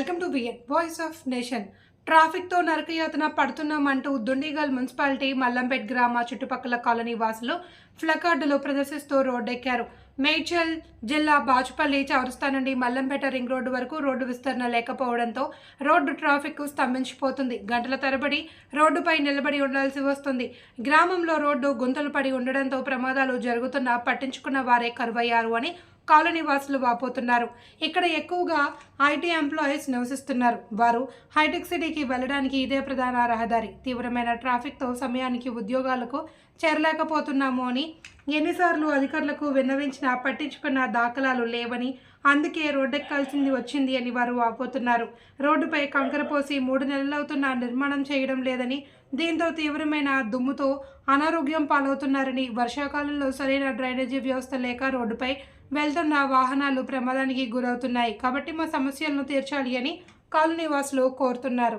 Welcome to BN voice of nation. ట్రాఫిక్తో నరకయాతన పడుతున్నామంటూ Dundigal municipality Mallampet గ్రామ చుట్టుపక్కల కాలనీ వాసులు ఫ్లకార్డులు ప్రదర్శిస్తూ రోడ్డెక్కారు. మేడ్చల్ జిల్లా బాచుపల్లి చౌరస్తా నుండి మల్లంపేట రింగ్ రోడ్డు వరకు రోడ్డు విస్తరణ లేకపోవడంతో రోడ్డు ట్రాఫిక్ స్తంభించిపోతుంది. గంటల తరబడి రోడ్డుపై నిలబడి ఉండాల్సి వస్తుంది. గ్రామంలో రోడ్డు గుంతలు పడి ఉండడంతో ప్రమాదాలు జరుగుతున్నా పట్టించుకున్న వారే కరువయ్యారు అని కాలనీ వాసులు వాపోతున్నారు. ఇక్కడ ఎక్కువగా ఐటీ ఎంప్లాయీస్ నివసిస్తున్నారు. వారు హైటెక్ సిటీకి వెళ్ళడానికి ఇదే ప్రధాన రహదారి. తీవ్రమైన ట్రాఫిక్తో సమయానికి ఉద్యోగాలకు చేరలేకపోతున్నాము అని ఎన్నిసార్లు అధికారులకు విన్నవించినా పట్టించుకున్న దాఖలాలు లేవని అందుకే రోడ్డెక్కాల్సింది వచ్చింది అని వారు వాపోతున్నారు రోడ్డుపై కంకర పోసి మూడు నెలలవుతున్నా నిర్మాణం చేయడం లేదని దీంతో తీవ్రమైన దుమ్ముతో అనారోగ్యం పాలవుతున్నారని వర్షాకాలంలో సరైన డ్రైనేజీ వ్యవస్థ లేక రోడ్డుపై వెళ్తున్న వాహనాలు ప్రమాదానికి గురవుతున్నాయి. కాబట్టి మా సమస్యలను తీర్చాలి అని కాలనీ వాసులు కోరుతున్నారు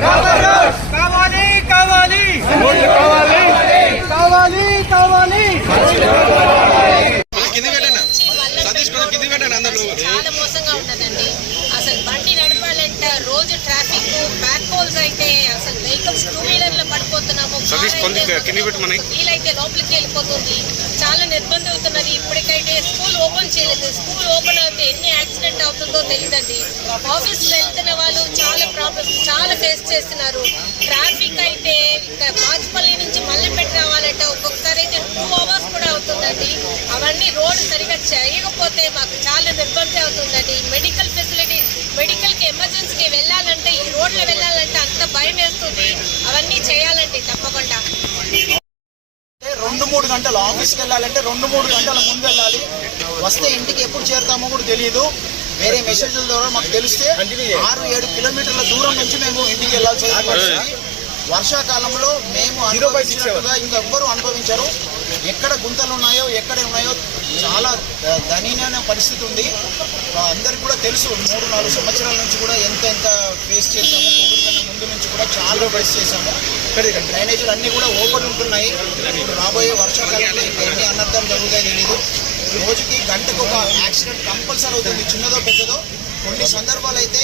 కావాలి కావాలి కావాలి కావాలి చాలా మోసంగా ఉంటుందండి అసలు బండి నడపాలంటే రోజు ట్రాఫిక్ బ్యాక్ పోల్స్ అయితే అసలు వెహికల్స్ టూ వీలర్లో పడిపోతున్నాము. వీలైతే లోపలికి వెళ్ళిపోతుంది చాలా ఓపెన్ చేయలేదు. స్కూల్ ఓపెన్ అయితే ఎన్ని యాక్సిడెంట్ అవుతుందో తెలియదండి ఆఫీస్ వెళ్తున్న వాళ్ళు చాలా ప్రాబ్లమ్స్ చాలా ఫేస్ చేస్తున్నారు. ట్రాఫిక్ అయితే ఇక్కడ బాజ్పల్లి నుంచి మల్లెపేట రావాలంటే ఒక్కొక్కసారి అయితే టూ అవర్స్ కూడా అవుతుందండి. అవన్నీ రోడ్డు సరిగా చేయకపోతే మాకు చాలా నిర్బంధం అవుతుందండి. మెడికల్ ఫెసిలిటీ మెడికల్కి ఎమర్జెన్సీకి వెళ్ళాలంటే ఈ రోడ్లో వెళ్ళాలంటే అంత భయం వేస్తుంది. అవన్నీ చేయాలండి తప్పకుండా. గంటలు ఆఫీస్కి వెళ్ళాలంటే రెండు మూడు గంటల ముందు వెళ్ళాలి. వస్తే ఇంటికి ఎప్పుడు చేరుతామో కూడా తెలియదు వేరే మెసేజ్ల ద్వారా మాకు తెలిస్తే ఆరు ఏడు కిలోమీటర్ల దూరం నుంచి మేము ఇంటికి వెళ్ళాల్సి వర్షాకాలంలో మేము అనుభవించినట్టుగా ఇంకెవ్వరూ అనుభవించరు. ఎక్కడ గుంతలు ఉన్నాయో ఎక్కడ ఉన్నాయో చాలా దనీయమైన పరిస్థితి ఉంది. అందరికి అందరికీ కూడా తెలుసు మూడు నాలుగు సంవత్సరాల నుంచి కూడా ఎంత ఎంత ఫేస్ చేసాము కోవిడ్ కన్నా ముందు నుంచి కూడా చాలా ఫేస్ చేసాము డ్రైనేజీలు అన్నీ కూడా ఓపెన్ ఉంటున్నాయి. రాబోయే వర్షాకాలంలో ఇంకా ఎన్ని అనర్థం జరుగుతాయో తెలియదు రోజుకి గంటకు ఒక యాక్సిడెంట్ కంపల్సరీ అవుతుంది చిన్నదో పెద్దదో. కొన్ని సందర్భాలు అయితే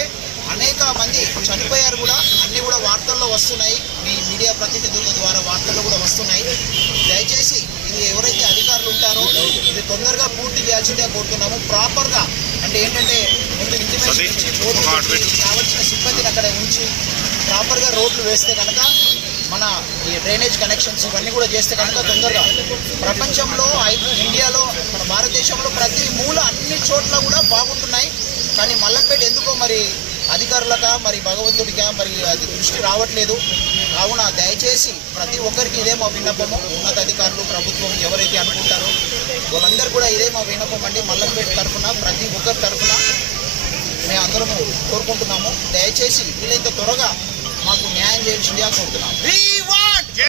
అనేక మంది చనిపోయారు కూడా అన్నీ కూడా వార్తల్లో వస్తున్నాయి. మీ మీడియా ప్రతినిధుల ద్వారా వార్తల్లో కూడా వస్తున్నాయి. దయచేసి ఎవరైతే అధికారులు ఉంటారో ఇది తొందరగా పూర్తి చేయాల్సిందే కోరుతున్నాము. ప్రాపర్గా అంటే ఏంటంటే ముందు ఇంటిమేషన్ ఇచ్చి కావాల్సిన సిబ్బందిని అక్కడ ఉంచి ప్రాపర్గా రోడ్లు వేస్తే కనుక మన ఈ డ్రైనేజ్ కనెక్షన్స్ ఇవన్నీ కూడా చేస్తే కనుక తొందరగా ప్రపంచంలో ఇండియాలో మన భారతదేశంలో ప్రతి మూల అన్ని చోట్ల కూడా బాగుంటున్నాయి. కానీ మల్లంపేట ఎందుకో మరి అధికారులకా మరి భగవంతుడికా మరి అది దృష్టి రావట్లేదు. కావున దయచేసి ప్రతి ఒక్కరికి ఇదే మా విన్నపము. ఉన్నతాధికారులు ప్రభుత్వం ఎవరైతే అనుకుంటారో వాళ్ళందరూ కూడా ఇదే మా విన్నపం అండి. మల్లంపేట తరఫున ప్రతి ఒక్కరి తరఫున మేము అందరము కోరుకుంటున్నాము. దయచేసి వీలైతే త్వరగా మాకు న్యాయం చేయాల్సిందిగా కోరుతున్నాము.